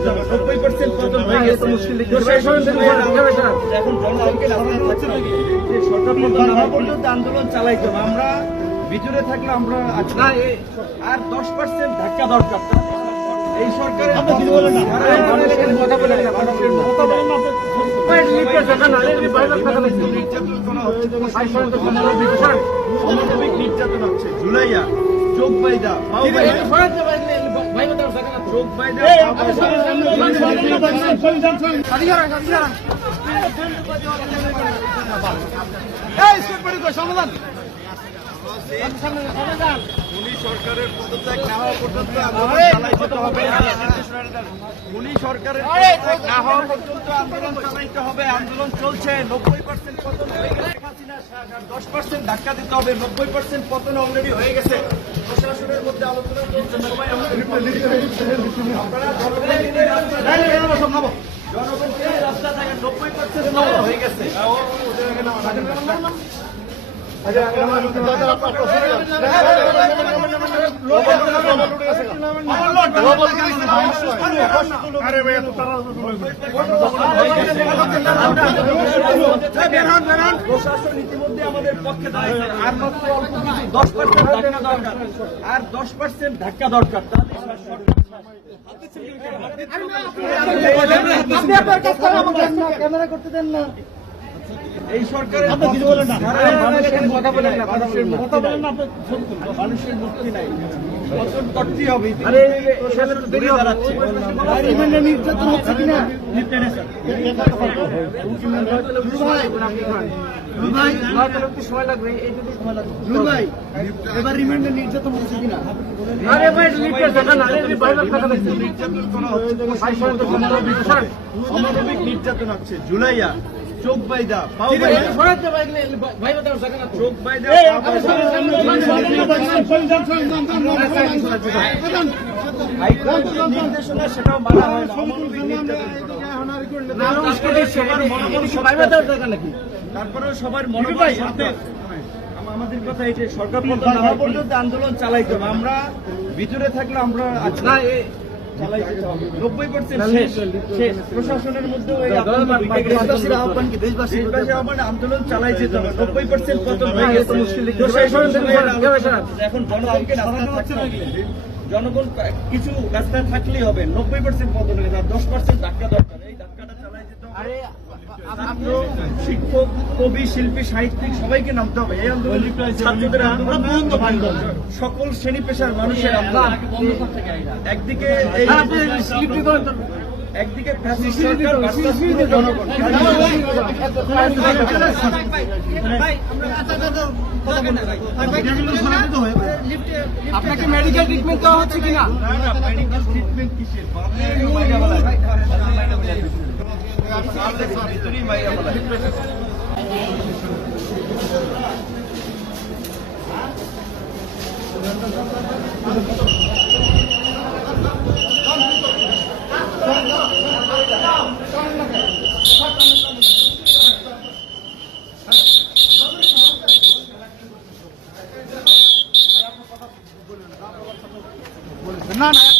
না আন্দোলন চালাইতে হবে আমরা ভিতরে থাকলে আমরা আছি। আর দশ পার্সেন্ট ধাক্কা দরকার এই সরকারের না, না। নির্যাতন হচ্ছে জুলাইয়া চোখ বাইদা উনি সরকারের পদত্যাগ না হওয়া পর্যন্ত আন্দোলন চালাইতে হবে আন্দোলন চলছে নব্বই পার্সেন্ট পতন হয়ে দশ পার্সেন্ট ধাক্কা দিতে হবে নব্বই পার্সেন্ট পতন অলরেডি হয়ে গেছে। প্রশাসনের মধ্যে আলোচনা সবাই আমাদের জনগণকে রাস্তা থাকেন নব্বই পার্সেন্ট হয়ে গেছে। আর দশ পার্সেন্ট ধাক্কা দরকার দশ পার্সেন্ট ধাক্কা দরকার তাহলে ক্যামেরা করতে দেন না। এই সরকারের মানুষের মুক্তি নাই করতেই হবে নির্যাতন হচ্ছে কিনা সময় লাগবে এইটুকু সময় লাগবে নুর ভাই এবার রিমান্ডে নির্যাতন হচ্ছে কিনা আরে ভাই লিখে চোখ বাইদা পাও নির্দেশনা সেটাও মানা হয় না তারপরেও সবার সাথে আমাদের কথা এই যে সরকার পর্যন্ত আন্দোলন চালাইতে হবে আমরা ভিতরে থাকলে আমরা নব্বই পার্সেন্ট শেষ। শেষ। প্রশাসনের আন্দোলন চালাই যেতে হবে নব্বই পার্সেন্ট পতন হয়ে গেছে। এখন থাকতে জনগণ কিছু রাস্তায় থাকলেই হবে। নব্বই পার্সেন্ট পতন হয়ে গেছে দশ পার্সেন্ট ধাক্কা দরকার। শিক্ষক কবি শিল্পী সাহিত্যিক সবাইকে নামতে হবে। এই আন্দোলন ছাত্রদের আন্দোলন সকল শ্রেণি পেশার মানুষের আন্দোলন একদিকে এই একদিকে আপনাকে মেডিকেল ট্রিটমেন্ট দেওয়া হচ্ছে কিনা? না না মেডিকেল ট্রিটমেন্ট কিসের ভিতরেই মাইরা বলা না না